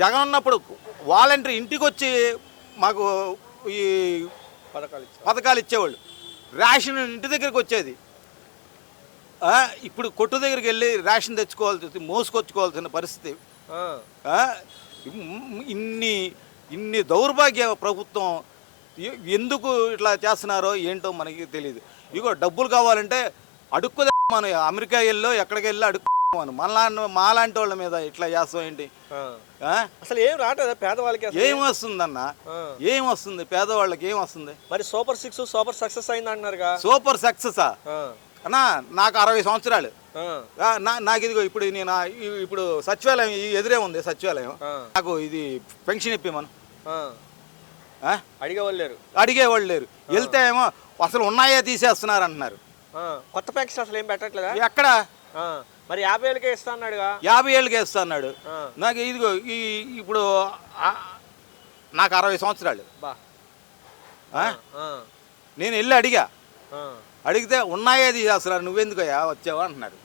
జగన్ ఉన్నప్పుడు వాలంటీర్ ఇంటికి వచ్చి మాకు ఈ పథకాలు పథకాలు ఇచ్చేవాళ్ళు. రేషన్ ఇంటి దగ్గరికి వచ్చేది. ఇప్పుడు కొట్టు దగ్గరికి వెళ్ళి రేషన్ తెచ్చుకోవాల్సి మోసుకొచ్చుకోవాల్సిన పరిస్థితి. ఇన్ని ఇన్ని దౌర్భాగ్య ప్రభుత్వం ఎందుకు ఇట్లా చేస్తున్నారో ఏంటో మనకి తెలియదు ఇగో డబ్బులు కావాలంటే అడుక్కు మనం అమెరికా వెళ్ళో ఎక్కడికి వెళ్ళి అడుక్కు మనలా మాలాంటి వాళ్ళ మీద ఇట్లా చేస్తాం ఏంటి? అసలు ఏం రావట్లేదా? పేదవాళ్ళకి? ఏం వస్తుందన్న. ఏం వస్తుంది? పేదవాళ్ళకి ఏం వస్తుంది? మరి సూపర్ సిక్స్ సూపర్ సక్సెస్ అయింది అంటున్నారుగా. సూపర్ సక్సెసా అన్నా నాకు అరవై సంవత్సరాలు. నాకు ఇదిగో ఇప్పుడు నేను ఇప్పుడు సచివాలయం ఎదురే ఉంది సచివాలయం. నాకు ఇది పెన్షన్ ఇప్పి మనం ఆ. ఆ? అడిగేవాళ్ళు లేరు. అడిగేవాళ్ళు లేరు. వెళ్తే ఏమో అసలు ఉన్నాయా తీసేస్తున్నారు అంటున్నారు. కొత్త పెన్షన్ అసలు ఏం పెట్టట్లేదా? ఎక్కడ? మరి యాభై వేలకే ఇస్తా అన్నాడుగా? యాభై ఏళ్ళకి వేస్తా అన్నాడు. నాకు ఇదిగో ఈ ఇప్పుడు నాకు అరవై సంవత్సరాలు. నేను వెళ్ళి అడిగా. అడిగితే ఉన్నాయా తీసేస్తున్నారు నువ్వెందుకయ్యా వచ్చావా? అంటున్నారు.